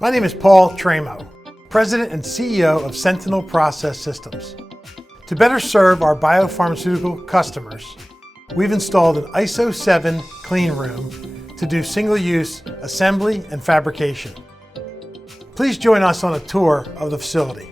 My name is Paul Tramo, President and CEO of Sentinel Process Systems. To better serve our biopharmaceutical customers, we've installed an ISO 7 Cleanroom to do single-use assembly and fabrication. Please join us on a tour of the facility.